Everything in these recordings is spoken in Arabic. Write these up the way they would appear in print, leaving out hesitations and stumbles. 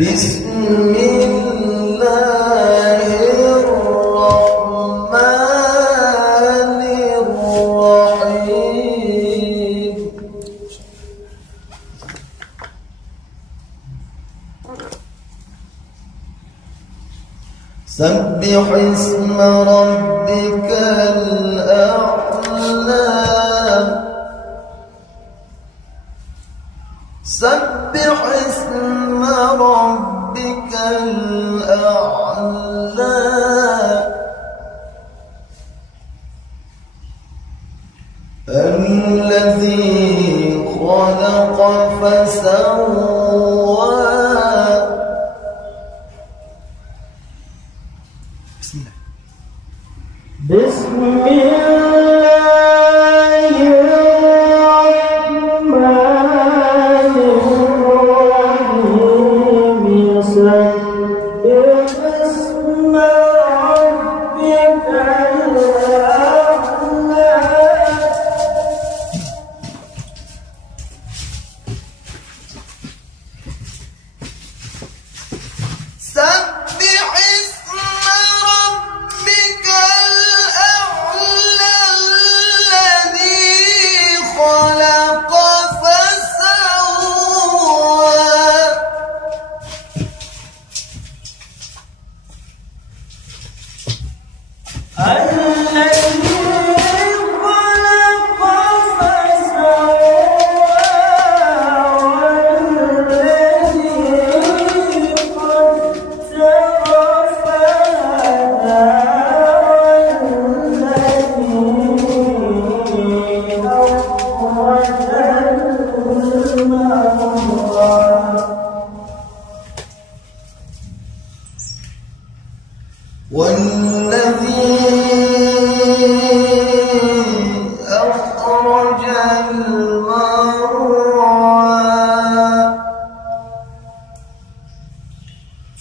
بسم الله الرحمن الرحيم سبح اسم ربك الأعلى سبح اسم ربك الأعلى الذي خلق فسوى بسم الله الرحمن الرحيم سبح اسم ربك الأعلى سبح اسم ربك الأعلى الذي خلق فسوى الذي خلق والذي أخرج المرعى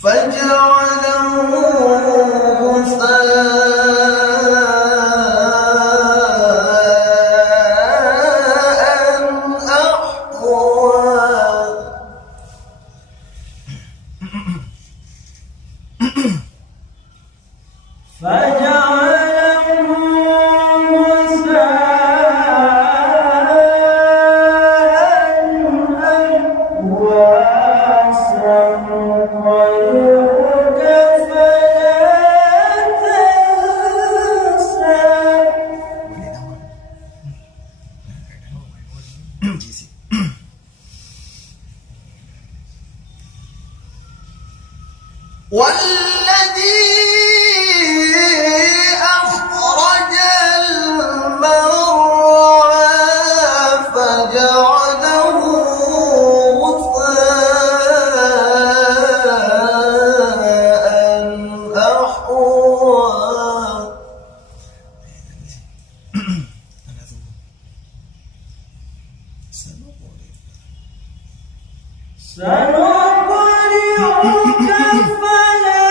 فجعله غثاء أحوى فجعله غثاء أحوى سنقرئك فلا تنسى والذي أخرج المرعى فجعله غثاء أحوى سنقرئك فلا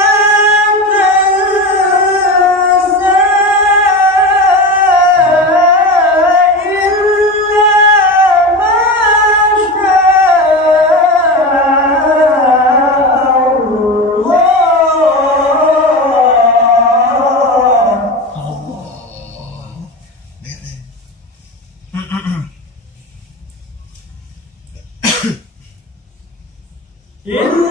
تنسى إلا ما شاء الله